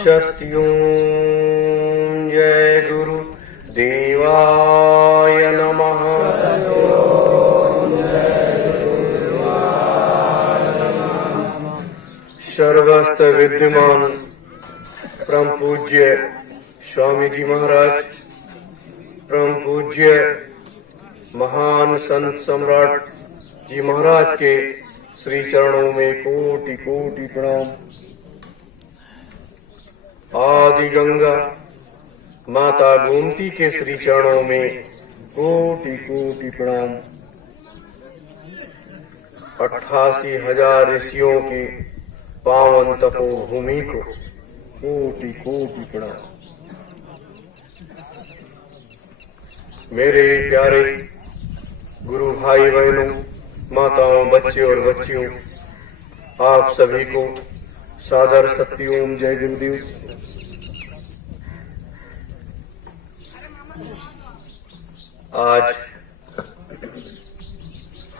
जय गुरु देवाय नमः। सर्वस्त विद्यमान परम पूज्य स्वामी जी महाराज, परम पूज्य महान संत सम्राट जी महाराज के श्री चरणों में कोटि कोटि प्रणाम। आदि गंगा माता गोमती के श्री चरणों में कोटि कोटि प्रणाम। 88,000 ऋषियों की पावन तपोभूमि को कोटि कोटि प्रणाम। मेरे प्यारे गुरु भाई बहनों, माताओं, बच्चे और बच्चियों, आप सभी को सादर सत्य ओम जय गुरुदेव। आज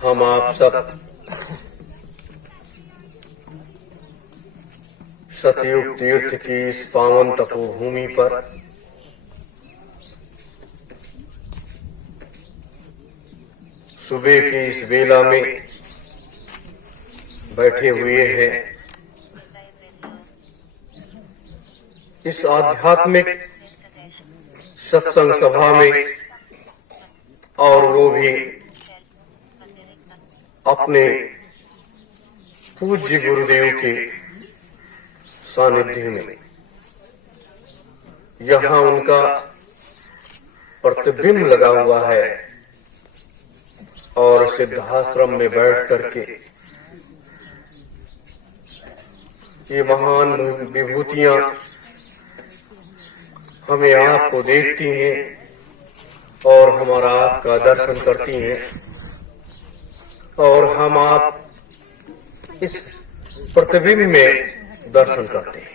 हम आप सब सतयुग तीर्थ की इस पावन तपोभूमि पर सुबह की इस बेला में बैठे हुए हैं। इस आध्यात्मिक सत्संग सभा में, और वो भी अपने पूज्य गुरुदेव के सानिध्य में। यहाँ उनका प्रतिबिंब लगा हुआ है और सिद्धाश्रम में बैठ करके ये महान विभूतियां हमें आपको देखती हैं और हमारा आपका दर्शन करती हैं, और हम आप इस प्रतिबिंब में दर्शन करते हैं।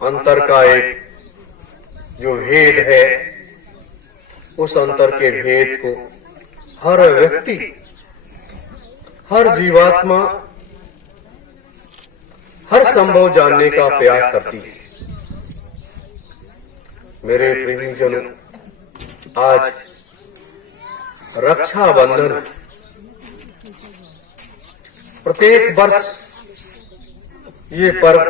अंतर का एक जो भेद है, उस अंतर के भेद को हर व्यक्ति, हर जीवात्मा हर संभव जानने का प्रयास करती है। मेरे प्रेमीजनों, आज रक्षाबंधन। प्रत्येक वर्ष ये पर्व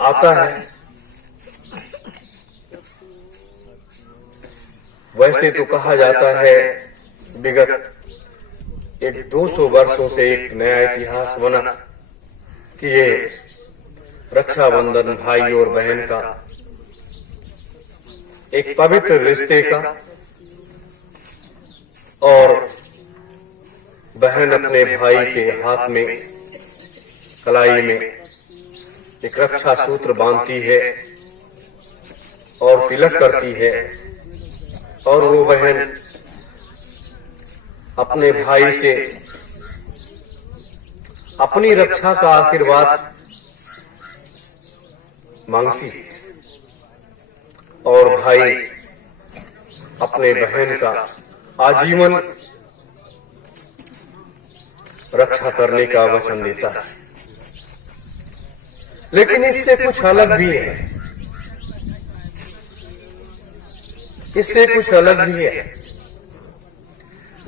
आता है। वैसे तो कहा जाता है विगत 200 वर्षों से एक नया इतिहास बना कि ये रक्षाबंधन भाई और बहन का एक पवित्र रिश्ते का, और बहन अपने भाई के हाथ में कलाई में एक रक्षा सूत्र बांधती है और तिलक करती है, और वो बहन अपने भाई से अपनी रक्षा का आशीर्वाद मांगती है, और भाई अपने बहन का आजीवन रक्षा करने का वचन देता है। लेकिन इससे कुछ अलग भी है, इससे कुछ अलग भी है।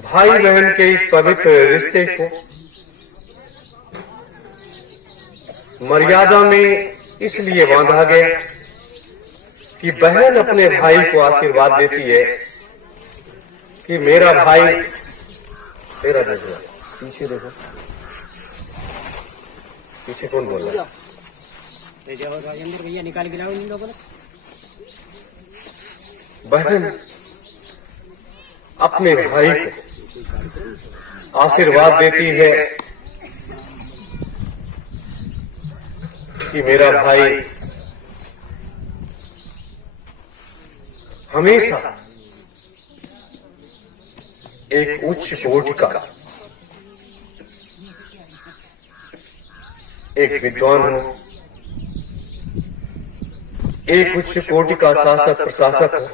भाई बहन के इस पवित्र रिश्ते को मर्यादा में इसलिए बांधा गया कि बहन अपने भाई को आशीर्वाद देती है कि मेरा भाई, तेरा देखो, पीछे देखो, पीछे कौन बोल रहा है? राजेंद्र भैया निकाल के लाओ इन लोगों ने। बहन अपने भाई को आशीर्वाद देती है कि मेरा भाई हमेशा एक उच्च कोटि का एक विद्वान हो, एक उच्च कोटि का शासक प्रशासक हो,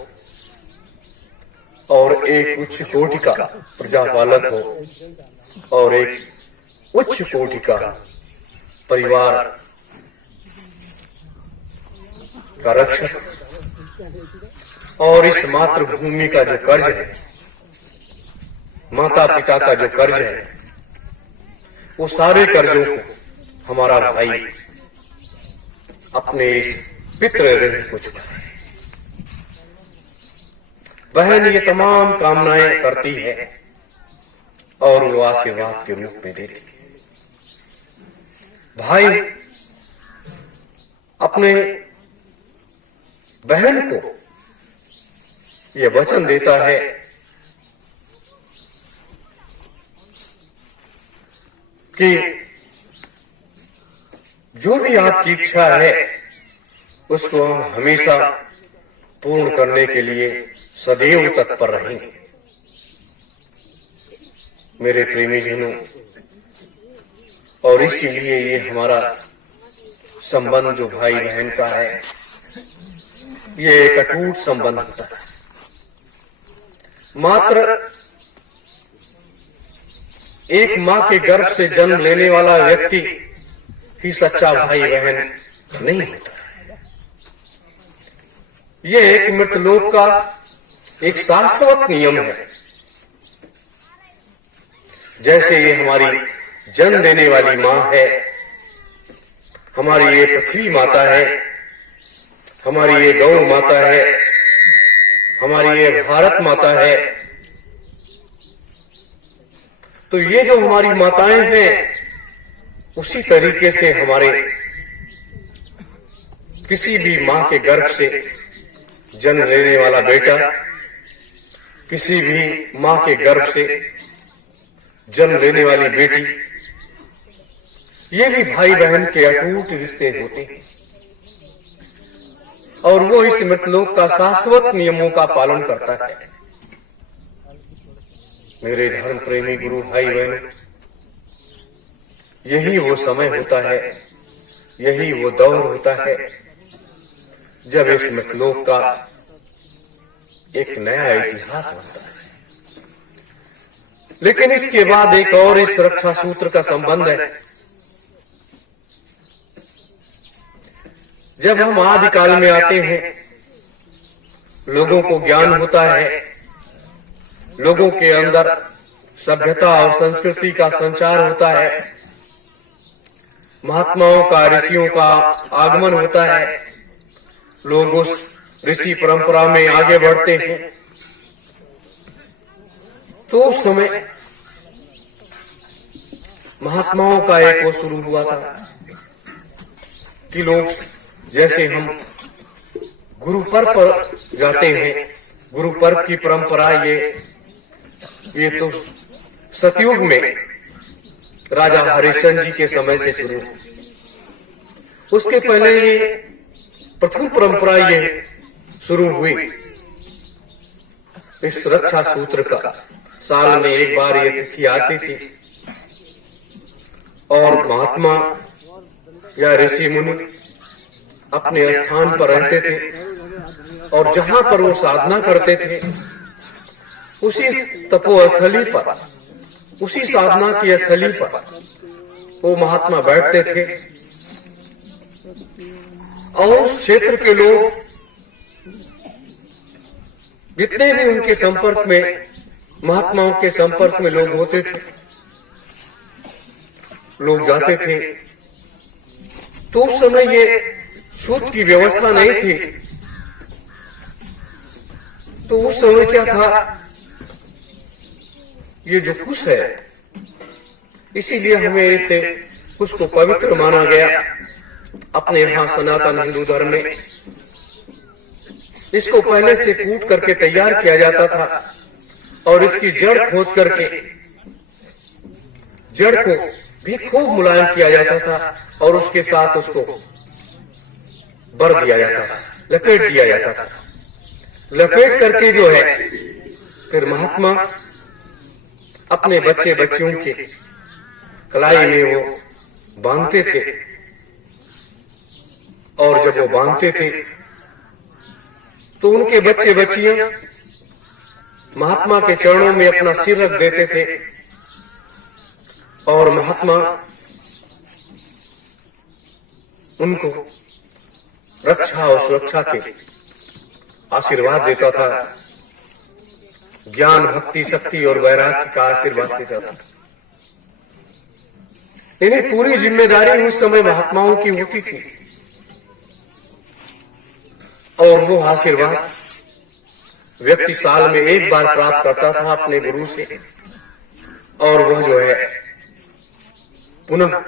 और एक उच्च कोटि का प्रजापालक हो, और एक उच्च कोटि का परिवार का रक्षक और इस मातृभूमि का जो कर्ज है, माता पिता का जो कर्ज है, वो सारे कर्जों को हमारा भाई अपने इस पितृ ऋण को चुकाए। बहन ये तमाम कामनाएं करती है और वो आशीर्वाद के रूप में देती है। भाई अपने बहन को ये वचन देता है कि जो भी आपकी इच्छा है उसको हम हमेशा पूर्ण करने के लिए सदैव तत्पर रहेंगे। मेरे प्रेमी जनों, और इसीलिए ये हमारा संबंध जो भाई बहन का है, ये एक अटूट संबंध होता है। मात्र एक मां के गर्भ से जन्म लेने वाला व्यक्ति ही सच्चा भाई बहन नहीं होता। ये एक मृतलोक का एक शाश्वत नियम है। जैसे ये हमारी जन्म देने वाली मां है, हमारी ये पृथ्वी माता है, हमारी ये गौ माता है, हमारी ये भारत माता है, तो ये जो हमारी माताएं हैं, उसी तरीके से हमारे किसी भी मां के गर्भ से जन्म लेने वाला बेटा, किसी भी मां के गर्भ से जन्म लेने वाली बेटी, ये भी भाई बहन के अटूट रिश्ते होते हैं। और वो इस मृतलोक का शाश्वत नियमों का पालन करता है। मेरे धर्म प्रेमी गुरु भाई बहन, यही वो समय होता है, यही वो दौर होता है जब इस मृतलोक का एक नया इतिहास बनता है। लेकिन इसके बाद एक और इस रक्षा सूत्र का संबंध है। जब हम आदिकाल में आते हैं, लोगों को ज्ञान होता है, लोगों के अंदर सभ्यता और संस्कृति का संचार होता है, महात्माओं का, ऋषियों का आगमन होता है, लोग उस ऋषि परंपरा में आगे बढ़ते हैं। तो उस समय महात्माओं का एक वो शुरू हुआ था कि लोग, जैसे हम गुरु पर्व पर जाते हैं, गुरु पर्व की परंपरा ये तो सतयुग में राजा हरिश्चंद्र जी के समय से शुरू हुई। उसके पहले ये प्रथम परंपरा ये शुरू हुई इस रक्षा सूत्र का। साल में एक बार ये तिथि आती थी और महात्मा या ऋषि मुनि अपने स्थान पर रहते थे और जहां पर वो साधना करते थे, उसी तपोस्थली पर, उसी साधना की स्थली पर वो महात्मा बैठते थे और उस क्षेत्र के लोग जितने भी उनके संपर्क में, महात्माओं के संपर्क में लोग होते थे, लोग जाते थे। तो उस समय ये सूत की व्यवस्था नहीं थी। तो उस समय क्या था, ये जो कुश है, इसीलिए हमें इसे कुश को पवित्र माना गया। अपने यहाँ सनातन हिंदू धर्म में इसको पहले से कूट करके तैयार किया जाता था और इसकी जड़ खोद करके जड़ को भी खूब मुलायम किया जाता था और उसके साथ उसको बर दिया जाता था, लपेट दिया जाता था। लपेट करके जो है फिर महात्मा अपने बच्चे बच्चियों के कलाई में वो बांधते थे और जब वो बांधते थे तो उनके बच्चे बच्चियां महात्मा के चरणों में अपना सिर रख देते थे और महात्मा उनको रक्षा और सुरक्षा के आशीर्वाद देता था, ज्ञान, भक्ति, शक्ति और वैराग्य का आशीर्वाद देता था। इन्हें पूरी जिम्मेदारी उस समय महात्माओं की होती थी और वो आशीर्वाद व्यक्ति साल में एक बार प्राप्त करता था अपने गुरु से, और वह जो है पुनः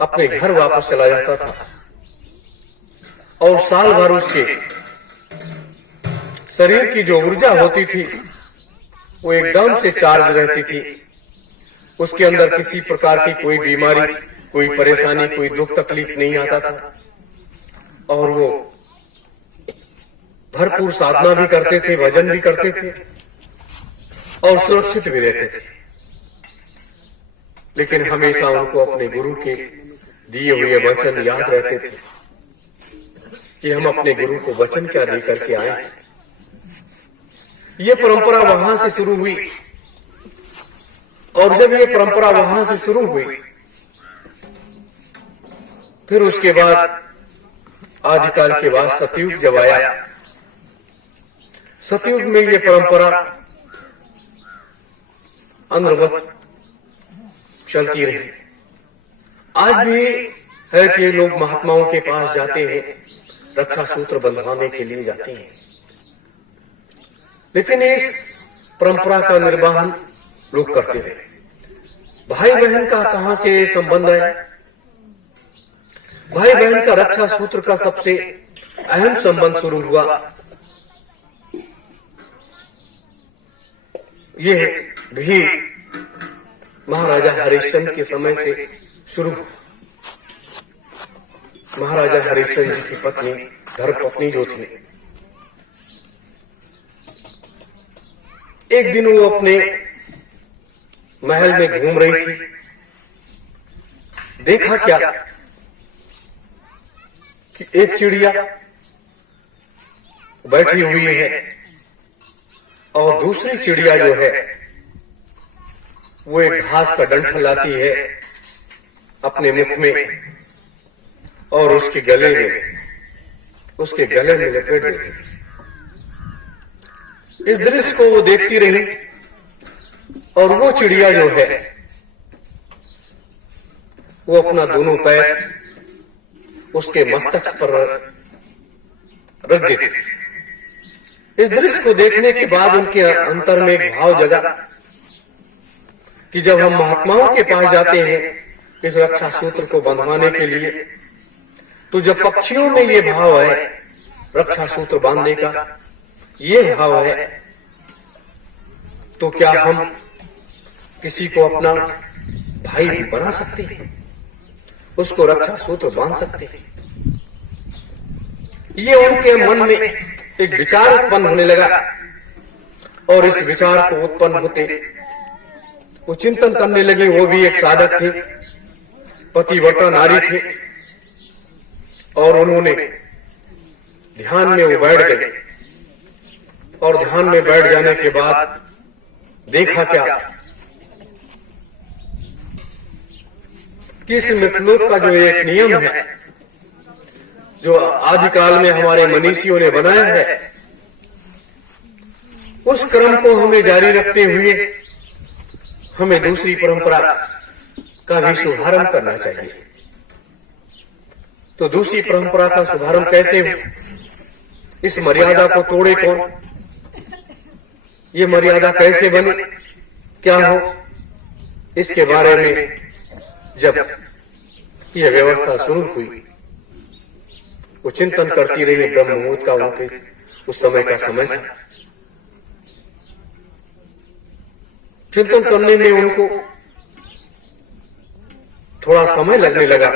अपने घर वापस चला जाता था और साल भर उसके शरीर की जो ऊर्जा होती थी वो एकदम से चार्ज रहती थी। उसके अंदर किसी प्रकार की कोई बीमारी, कोई परेशानी, कोई दुख तकलीफ नहीं आता था और वो भरपूर साधना भी करते थे, भजन भी करते थे और सुरक्षित भी रहते थे। लेकिन हमेशा उनको अपने गुरु के दिए हुए वचन याद रहते थे कि हम अपने गुरु को वचन क्या दे करके आए। ये परंपरा वहां से शुरू हुई और जब ये परंपरा वहां से शुरू हुई, फिर उसके बाद आदिकाल के बाद सतयुग जब आया, सतयुग में ये परंपरा अनवरत चलती रही। आज भी है कि लोग महात्माओं के पास जाते हैं, रक्षा सूत्र बंधवाने के लिए जाते हैं, लेकिन इस परंपरा का निर्वहन लोग करते रहे। भाई बहन का कहां से संबंध है? भाई बहन का रक्षा सूत्र का सबसे अहम संबंध शुरू हुआ ये भी महाराजा हरिश्चंद्र के समय से शुरू। महाराजा हरिश्चंद्र जी की पत्नी, धर्मपत्नी जो थी, एक दिन वो अपने महल में घूम रही थी। देखा क्या कि एक चिड़िया बैठी हुई है और दूसरी चिड़िया जो है वो एक घास का डंठल लाती है अपने मुख में और उसके गले में लपेट देती है। इस दृश्य को वो देखती रही और वो चिड़िया जो है वो अपना दोनों पैर उसके मस्तक पर रख देती। इस दृश्य को देखने के बाद उनके अंतर में एक भाव जगा कि जब हम महात्माओं के पास जाते हैं इस रक्षा सूत्र को बंधवाने के लिए, तो जब पक्षियों में ये भाव है रक्षा सूत्र बांधने का, ये भाव है, तो क्या हम किसी को अपना भाई भी बना सकते हैं, उसको रक्षा सूत्र बांध सकते हैं? ये उनके मन में एक विचार उत्पन्न होने लगा और इस विचार को उत्पन्न होते वो चिंतन करने लगे। वो भी एक साधक थे, पतिव्रता नारी थे और उन्होंने ध्यान में वो बैठ गए और ध्यान में बैठ जाने के बाद देखा क्या कि इस मृतलोक का जो एक नियम है जो आदिकाल में हमारे मनीषियों ने बनाया है, उस क्रम को हमें जारी रखते हुए हमें दूसरी परंपरा का भी शुभारंभ करना चाहिए। तो दूसरी परंपरा का शुभारंभ कैसे हो? इस मर्यादा को तोड़े कौन? ये मर्यादा कैसे बने, क्या हो? इसके बारे में जब यह व्यवस्था शुरू हुई, वो चिंतन करती रही। ब्रह्म मुहूर्त का उनके उस समय का समय था। चिंतन करने में उनको थोड़ा समय लगने लगा,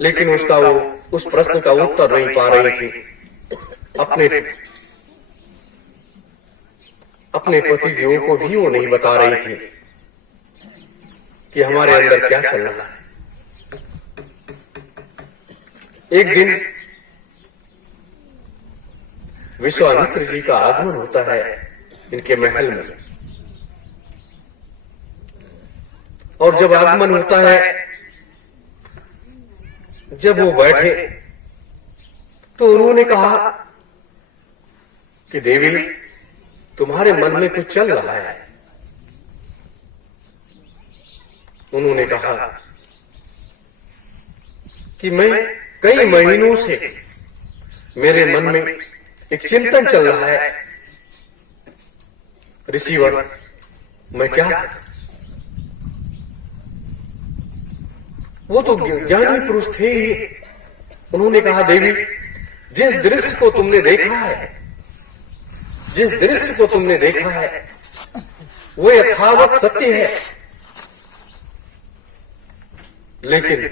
लेकिन उसका वो उस प्रश्न का उत्तर नहीं पा रही थी। अपने पति देव को भी वो नहीं बता रही थी कि हमारे अंदर क्या चल रहा है। एक दिन विश्वामित्र जी का आगमन होता है इनके महल में, और जब आगमन होता है जब वो बैठे तो उन्होंने कहा कि देवी, तुम्हारे मन में कुछ चल रहा है। उन्होंने कहा कि मैं कई महीनों से मेरे मन में एक चिंतन चल रहा है, ऋषिवर, मैं क्या करूं? वो तो ज्ञानी पुरुष थे ही। उन्होंने कहा, देवी, जिस दृश्य को तुमने देखा है, जिस दृश्य को तुमने देखा है वो यथावत सत्य है, लेकिन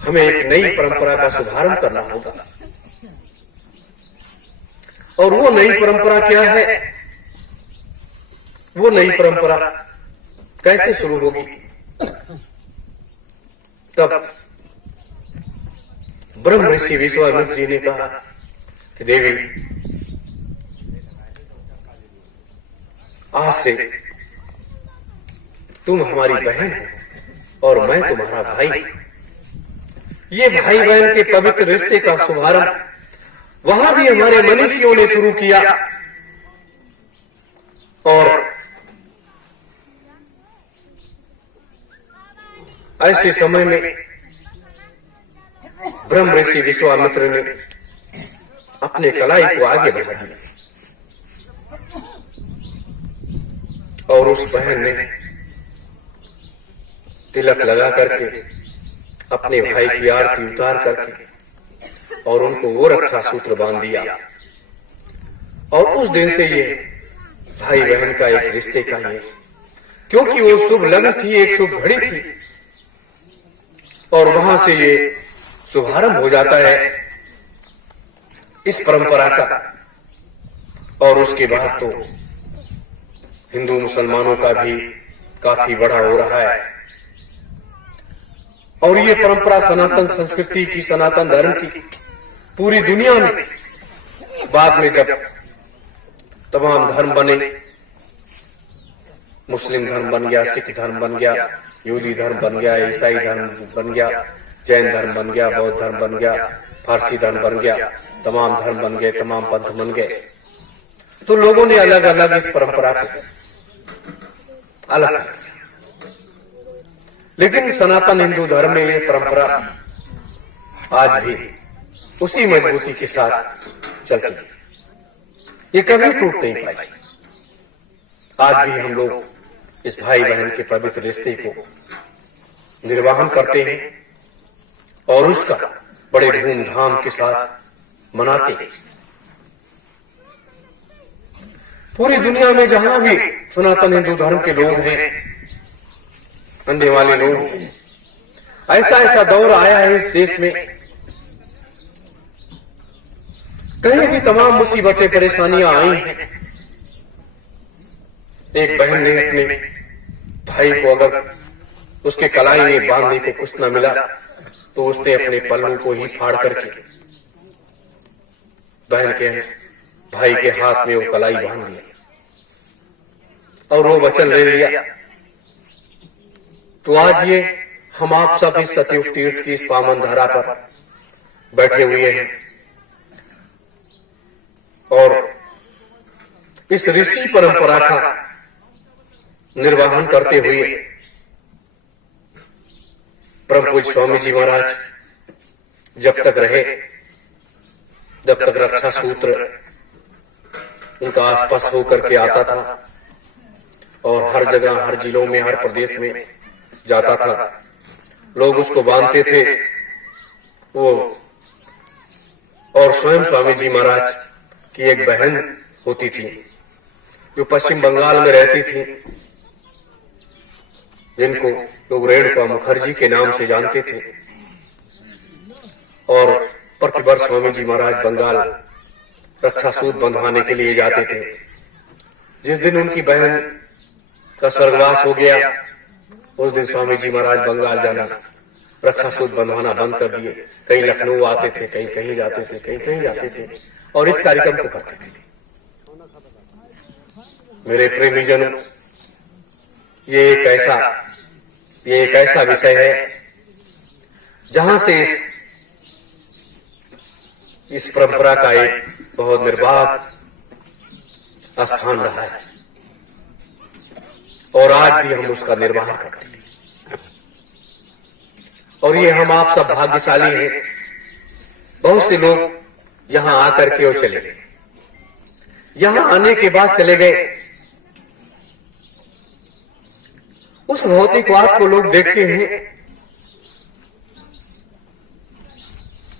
हमें एक नई परंपरा का शुभारंभ करना होगा। और वो नई परंपरा क्या है? वो नई परंपरा कैसे शुरू होगी? तब ब्रह्म ऋषि विश्वामित्र जी ने कहा कि देवी, आज से तुम हमारी बहन हो और मैं तुम्हारा भाई। ये भाई बहन के पवित्र रिश्ते का शुभारंभ वहां भी हमारे मनीषियों ने शुरू किया। और ऐसे समय में ब्रह्म ऋषि विश्वामित्र ने अपने कलाई को आगे बढ़ा दिया और उस बहन ने तिलक लगा करके अपने भाई की आरती उतार करके और उनको वो रक्षा सूत्र बांध दिया। और उस दिन से ये भाई बहन का एक रिश्ते का ये, क्योंकि वो शुभ लग्न थी, एक शुभ घड़ी थी, और वहां से ये शुभारंभ हो जाता है इस परंपरा का। और उसके बाद तो हिंदू मुसलमानों का भी काफी बड़ा हो रहा है। और ये परंपरा सनातन संस्कृति की, सनातन धर्म की पूरी दुनिया में, बाद में जब तमाम धर्म बने, मुस्लिम धर्म बन गया, सिख धर्म बन गया, यहूदी धर्म बन गया, ईसाई धर्म बन गया, जैन धर्म बन गया, बौद्ध धर्म बन गया, फारसी धर्म बन गया, तमाम धर्म बन गए, तमाम पंथ बन गए, तो लोगों ने अलग अलग इस परंपरा को अलग, लेकिन सनातन हिंदू धर्म में ये परंपरा आज भी उसी मजबूती के साथ चलती है। ये कभी टूट नहीं पाई। आज भी हम लोग इस भाई बहन के पवित्र रिश्ते को निर्वाहन करते हैं और उसका बड़े धूमधाम के साथ मनाते हैं। पूरी दुनिया में जहां भी सनातन हिंदू धर्म के लोग हैं, आने वाले लोग हैं, ऐसा ऐसा दौर आया है इस देश में, कहीं भी तमाम मुसीबतें परेशानियां आई हैं। एक बहन ने अपने भाई को अगर उसके कलाई में बांधने को कुछ न मिला तो उसने अपने पल्लू को ही फाड़ करके बहन के भाई के हाथ में वो कलाई बांध दिया और वो वचन ले लिया। तो आज ये हम आप सब इस सतयुग तीर्थ की इस पावन धारा पर बैठे हुए हैं और इस ऋषि परंपरा का निर्वाहन करते हुए परम पूज्य स्वामी जी महाराज जब तक रहे, जब तक रक्षा सूत्र उनका आसपास होकर के आता था और हर जगह, हर जिलों में, हर प्रदेश में जाता था, लोग उसको बांधते थे वो। और स्वयं स्वामी जी महाराज की एक बहन होती थी जो पश्चिम बंगाल में रहती थी, जिनको लोग रेणुका मुखर्जी के नाम से जानते थे। और प्रतिवर्ष स्वामी जी महाराज बंगाल रक्षा सूत्र बंधवाने के लिए जाते थे। जिस दिन उनकी बहन का स्वर्गवास हो गया, उस दिन स्वामी जी महाराज बंगाल जाना, रक्षा सूत्र बंधवाना बंद कर दिए। कहीं लखनऊ आते थे, कहीं कहीं जाते थे, कहीं कहीं जाते थे और इस कार्यक्रम को करते थे। मेरे प्रेमीजनों, ये एक ऐसा विषय है जहां से इस परंपरा का एक बहुत निर्बाध स्थान रहा है और आज भी हम उसका निर्वाह करते हैं। और ये हम आप सब भाग्यशाली हैं, बहुत से लोग यहां आकर के और चले गए, यहां आने के बाद चले गए। उस भौतिकवाद को लोग देखते हैं।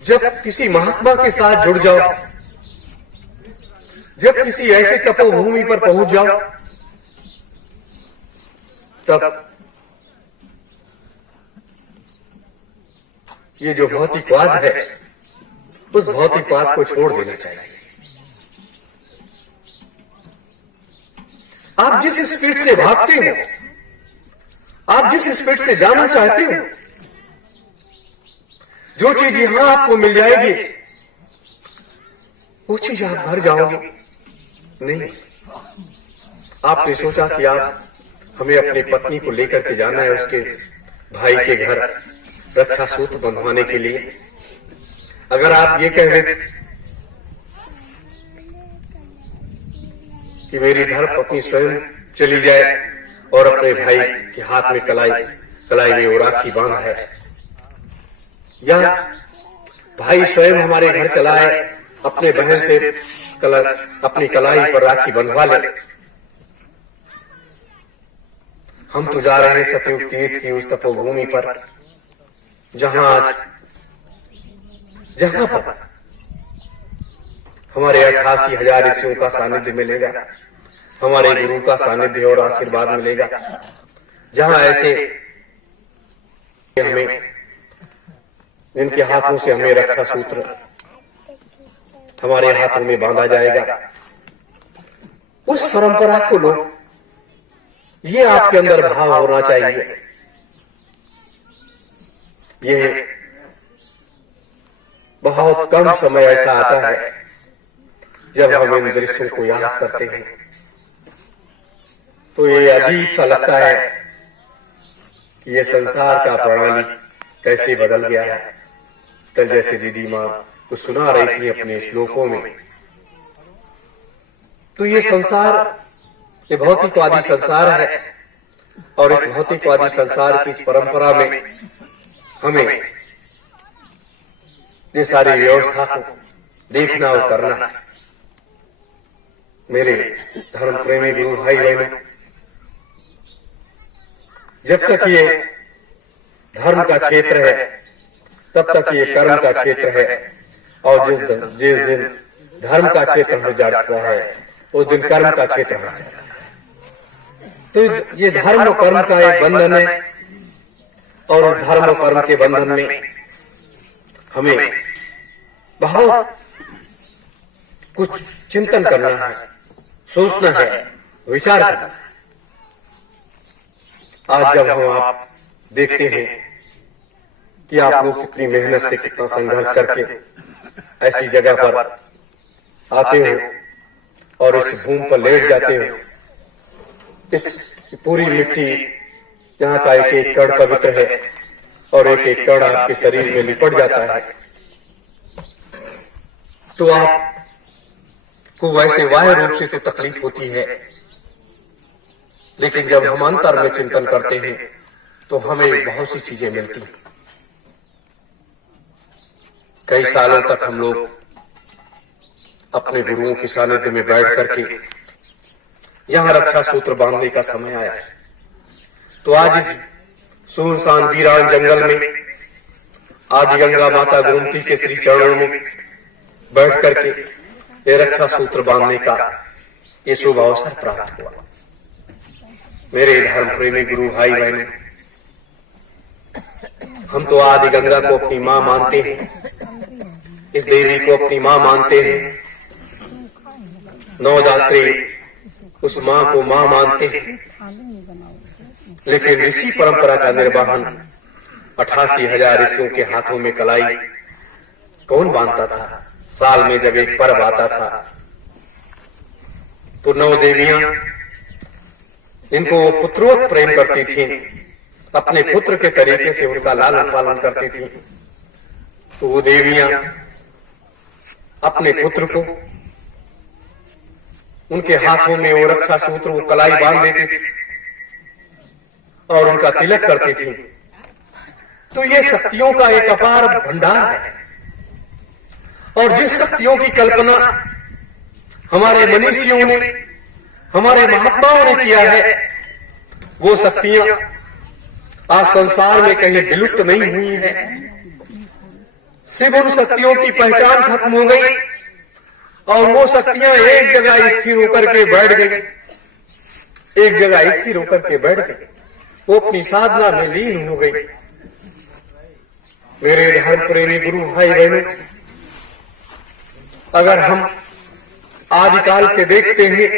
जब किसी महात्मा के साथ जुड़ जाओ, जब किसी ऐसे तपोभूमि पर पहुंच जाओ, तब ये जो भौतिकवाद है, उस भौतिकवाद को छोड़ देना चाहिए। आप जिस स्पीड से भागते हो, आप जिस स्पीड से जाना चाहते हो, जो चीज यहां आपको मिल जाएगी, वो चीज आप भर जाओगे नहीं। आपने सोचा कि आप हमें अपनी पत्नी को लेकर के जाना है उसके भाई के घर रक्षा सूत्र बंधवाने के लिए। अगर आप ये कह देते कि मेरी धर्मपत्नी स्वयं चली जाए और अपने भाई के हाथ में कलाई में वो राखी बांध है, या भाई स्वयं हमारे घर चला है, अपने बहन से अपनी कलाई पर राखी बंधवा ले। हम तो जा रहे हैं सतयुग तीर्थ की उस तपोभूमि पर, जहां पर हमारे 88,000 ऋषियों का सानिध्य मिलेगा, हमारे गुरु का सानिध्य और आशीर्वाद मिलेगा, जहां ऐसे हमें जिनके हाथों से हमें रक्षा सूत्र हमारे हाथों में बांधा जाएगा। उस परंपरा को लोग, ये आपके अंदर भाव होना चाहिए। ये बहुत कम समय ऐसा आता है जब हम इन दृश्यों को याद करते हैं, तो ये अजीब सा लगता है कि ये संसार का प्रणाली कैसे बदल गया है। कल जैसे दीदी माँ कुछ सुना रही थी अपने श्लोकों में, तो ये संसार, ये भौतिकवादी संसार है, और इस भौतिकवादी संसार की इस परंपरा में हमें ये सारी व्यवस्था को देखना और करना है। मेरे धर्म प्रेमी गुरु भाई बहनों, जब तक ये धर्म का क्षेत्र है, तब तक ये कर्म का क्षेत्र है, और जिस दिन धर्म का क्षेत्र हो जाता है, उस दिन कर्म का क्षेत्र हो जाता है। तो ये धर्म और कर्म का एक बंधन है, और उस धर्म और कर्म के बंधन में हमें बहुत कुछ चिंतन करना है, सोचना है, विचार करना है। आज जब हम आप देखते हैं कि आप लोग कितनी मेहनत से, कितना संघर्ष करके ऐसी जगह पर आते हो और इस भूमि पर लेट जाते हो, इस पूरी मिट्टी जहाँ का एक एक कण पवित्र है और एक एक कण आपके शरीर में लिपट जाता है, तो आपको वैसे बाह्य रूप से तो तकलीफ होती है, लेकिन जब हम अंतर में चिंतन करते हैं तो हमें बहुत सी चीजें मिलती हैं। कई सालों तक हम लोग अपने गुरुओं के सानिध्य में बैठ करके यहाँ रक्षा सूत्र बांधने का समय आया है, तो आज इस सुनसान वीरान जंगल में आदि गंगा माता गोमती के श्री चरणों में बैठ करके ये रक्षा सूत्र बांधने का ये शुभ अवसर प्राप्त हुआ। मेरे धर्म प्रेमी गुरु भाई बहनों, हम तो आदि गंगा को अपनी मां मानते हैं, इस देवी को अपनी मां मानते हैं, नवदात्री उस मां को मां मानते हैं। लेकिन ऋषि परंपरा का निर्वहन 88,000 ऋषियों के हाथों में कलाई कौन बांधता था? साल में जब एक पर्व आता था तो 9 देवियां इनको पुत्रोत प्रेम करती थीं अपने पुत्र के तरीके से उनका लालन पालन करती थी, तो वो देवियां अपने पुत्र को उनके हाथों में वो रक्षा सूत्र, वो कलाई बांध देती थी और उनका तिलक करती थी। तो ये शक्तियों का एक अपार भंडार है। और जिस शक्तियों की कल्पना हमारे मनीषियों ने, हमारे महात्माओं ने किया है, वो शक्तियां आज संसार में कहीं विलुप्त नहीं हुई है। सिर्फ उन शक्तियों की पहचान खत्म हो गई और वो शक्तियां एक जगह स्थिर होकर के बैठ गई, एक जगह स्थिर होकर के बैठ गई, वो अपनी साधना में लीन हो गई। मेरे धर्म प्रेमी गुरु भाई बहनों, अगर हम आदिकाल से देखते हैं,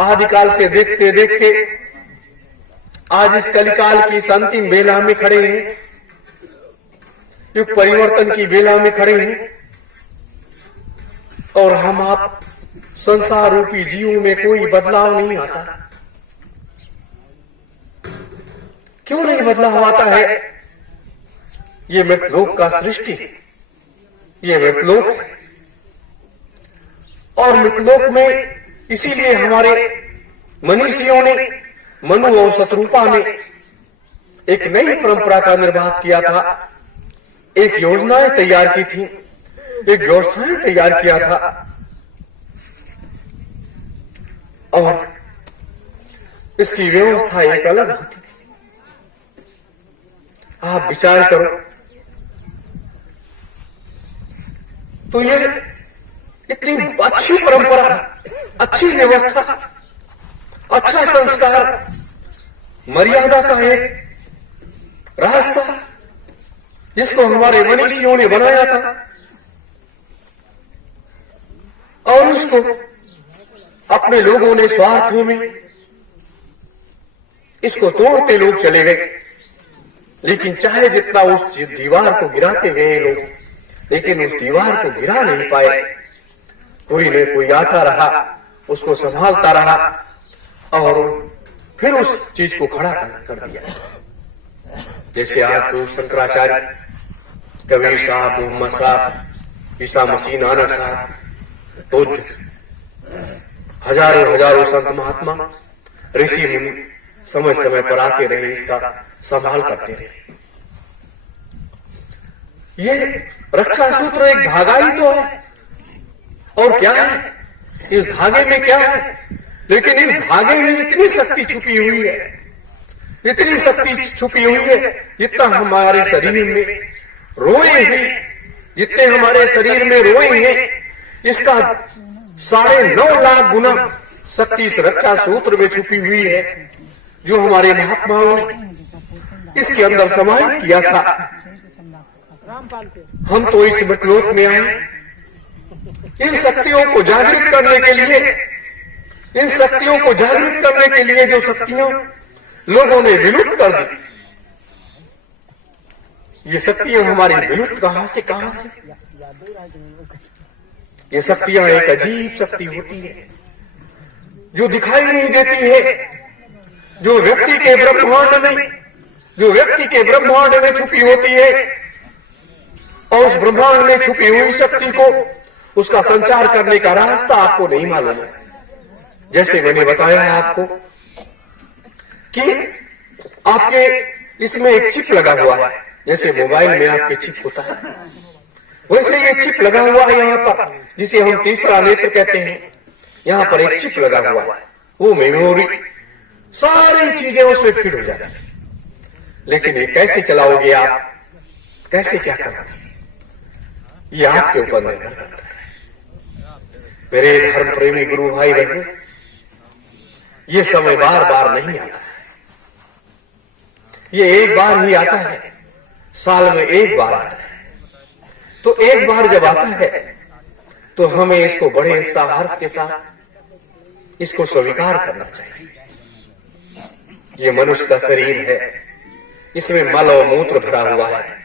आदिकाल से देखते देखते आज इस कलिकाल की इस अंतिम बेला में खड़े हैं, युग परिवर्तन की बेला में खड़े हैं, और हम आप संसार रूपी जीवों में कोई बदलाव नहीं आता। क्यों नहीं बदलाव आता है? ये मृतलोक का सृष्टि है, ये मृतलोक है। और मृतलोक में इसीलिए हमारे मनीषियों ने, मनु और शत्रुपा ने एक नई परंपरा का निर्वाह किया था, एक योजनाएं तैयार की थी, एक व्यवस्थाएं तैयार किया था। और इसकी व्यवस्था एक अलग होती थी। आप विचार करो तो ये इतनी अच्छी परंपरा, अच्छी व्यवस्था, अच्छा संस्कार, मर्यादा का एक रास्ता जिसको हमारे मनीषियों ने बनाया था, और उसको अपने लोगों ने स्वार्थों में इसको तोड़ते लोग चले गए। लेकिन चाहे जितना उस दीवार को गिराते गए लोग, लेकिन उस दीवार को गिरा नहीं पाए। कोई न कोई आता रहा, उसको संभालता रहा और फिर उस चीज को खड़ा कर दिया। जैसे आज को शंकराचार्य, कबीर साहब, मोहम्मद साहब, ईसा मसीह, नानक साहब, बुद्ध, हजारों हजारों संत महात्मा, ऋषि मुनि समय समय पर आते रहे, इसका संभाल करते रहे। ये रक्षा सूत्र एक धागा ही तो है, और क्या है इस धागे में? क्या है? लेकिन इस धागे में इतनी शक्ति छुपी हुई है, इतनी शक्ति छुपी हुई है, जितना हमारे शरीर में रोए हैं, जितने हमारे शरीर में रोए हैं, इसका 9.5 लाख गुना शक्ति इस रक्षा सूत्र में छुपी हुई है, जो हमारे महात्माओं ने इसके अंदर समाहित किया था। हम तो इस मृतलोक में आए इन शक्तियों को जागृत करने के लिए, इन शक्तियों को जागृत करने के लिए जो शक्तियां लोगों ने विलुप्त कर दी, ये शक्तियां हमारी विलुप्त कहां से? ये शक्तियां एक अजीब शक्ति होती है जो दिखाई नहीं देती है, जो व्यक्ति के ब्रह्मांड में छुपी होती है। और उस ब्रह्मांड में छुपी हुई शक्ति को, उसका संचार करने का रास्ता आपको नहीं मालूम है। जैसे मैंने बताया है आपको कि आपके इसमें एक चिप लगा हुआ है, जैसे मोबाइल में आपके चिप होता है, वैसे ये चिप लगा हुआ है यहाँ पर, जिसे हम तीसरा नेत्र कहते हैं। यहाँ पर एक चिप लगा हुआ है, वो मेमोरी, सारी चीजें उसमें फिट हो जाती है। लेकिन ये कैसे चलाओगे आप, कैसे क्या करोगे, ये आपके ऊपर निर्भर करता है। मेरे धर्म प्रेमी गुरु भाई बहनों, ये समय बार बार नहीं आता है, ये एक बार ही आता है, साल में एक बार आता है। तो एक बार जब आता है तो हमें इसको बड़े साहस के साथ इसको स्वीकार करना चाहिए। ये मनुष्य का शरीर है, इसमें मल और मूत्र भरा हुआ है।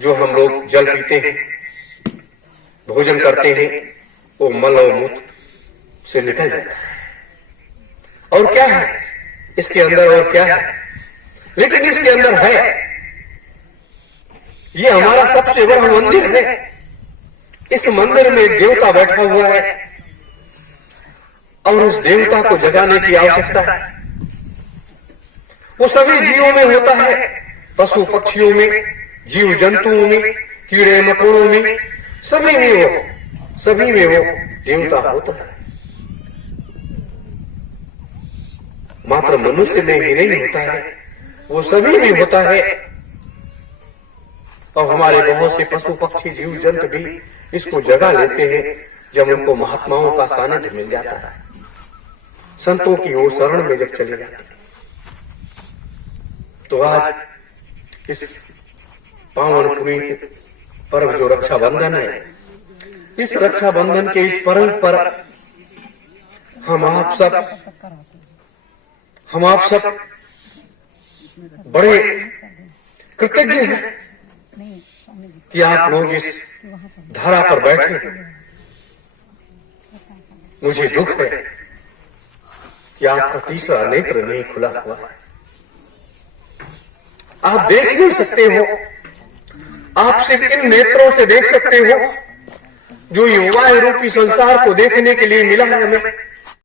जो हम लोग जल पीते हैं, भोजन करते हैं, वो मल और मूत्र से निकल जाता है। और क्या है इसके अंदर, और क्या है लेकिन इसके अंदर है, ये हमारा सबसे बड़ा मंदिर है। इस मंदिर में देवता बैठा हुआ है और उस देवता को जगाने की आवश्यकता है। वो सभी जीवों में होता है, पशु पक्षियों में, जीव जंतुओं में, कीड़े मकोड़ों में, सभी में वो देवता होता है। मात्र मनुष्य में ही नहीं होता है, वो सभी में होता है। और हमारे बहुत से पशु पक्षी जीव जंतु भी इसको जगा लेते हैं जब उनको महात्माओं का सानिध्य मिल जाता है, संतों की वो शरण में जब चले जाते हैं। तो आज इस पावन पुनीत पर्व जो रक्षाबंधन है, इस रक्षाबंधन के इस पर्व पर हम आप सब बड़े कृतज्ञ हैं कि आप लोग इस धारा पर बैठे। मुझे दुख है कि आपका तीसरा नेत्र नहीं खुला हुआ है। आप देख नहीं सकते हो, आप सिर्फ इन नेत्रों से देख सकते हो जो युवा रूपी संसार को देखने के लिए मिला है हमें।